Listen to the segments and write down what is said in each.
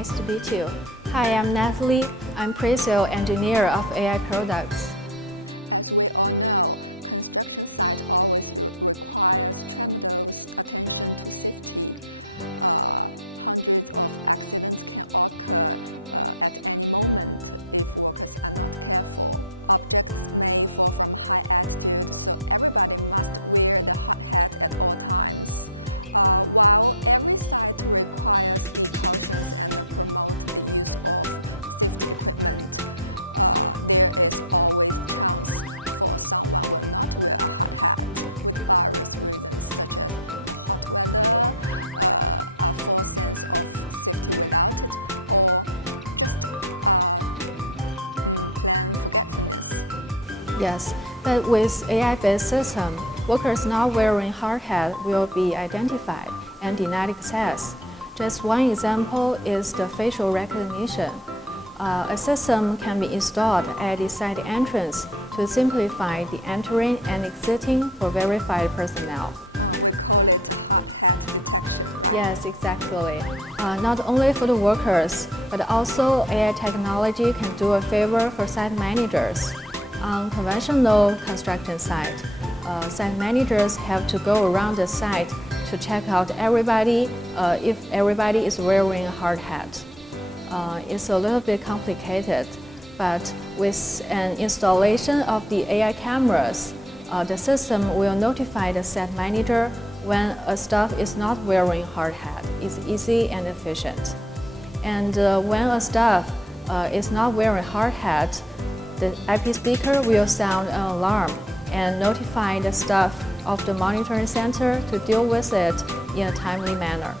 Nice to meet you. Hi, I'm Natalie. I'm pre-sale engineer of AI products. Yes, but with AI-based system, workers not wearing hard hat will be identified and denied access. Just one example is the facial recognition. A system can be installed at the site entrance to simplify the entering and exiting for verified personnel. Yes, exactly. Not only for the workers, but also AI technology can do a favor for site managers. On conventional construction site, site managers have to go around the site to check out everybody if everybody is wearing a hard hat. It's a little bit complicated, but with an installation of the AI cameras, the system will notify the site manager when a staff is not wearing hard hat. It's easy and efficient. And when a staff is not wearing hard hat, the IP speaker will sound an alarm and notify the staff of the monitoring center to deal with it in a timely manner.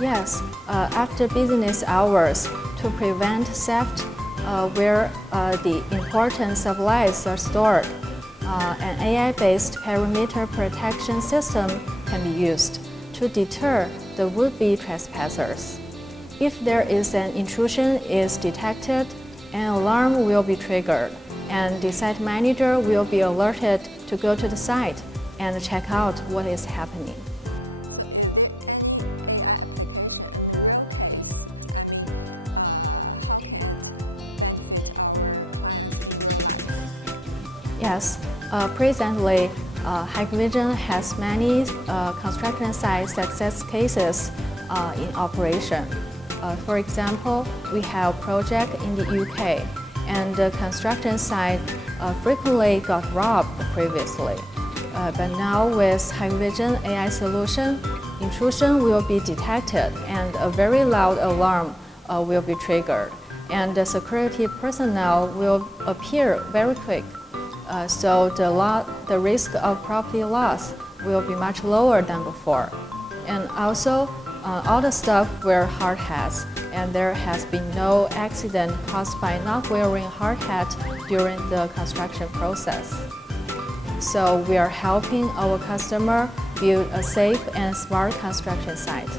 Yes, after business hours, to prevent theft where the important supplies are stored, an AI-based perimeter protection system can be used to deter the would-be trespassers. If there is an intrusion is detected, an alarm will be triggered, and the site manager will be alerted to go to the site and check out what is happening. Yes, presently, Hikvision has many construction site success cases in operation. For example, we have a project in the UK, and the construction site frequently got robbed previously. But now with Hikvision AI solution, intrusion will be detected and a very loud alarm will be triggered, and the security personnel will appear very quick. So the risk of property loss will be much lower than before. And also, all the staff wear hard hats, and there has been no accident caused by not wearing hard hat during the construction process. So we are helping our customer build a safe and smart construction site.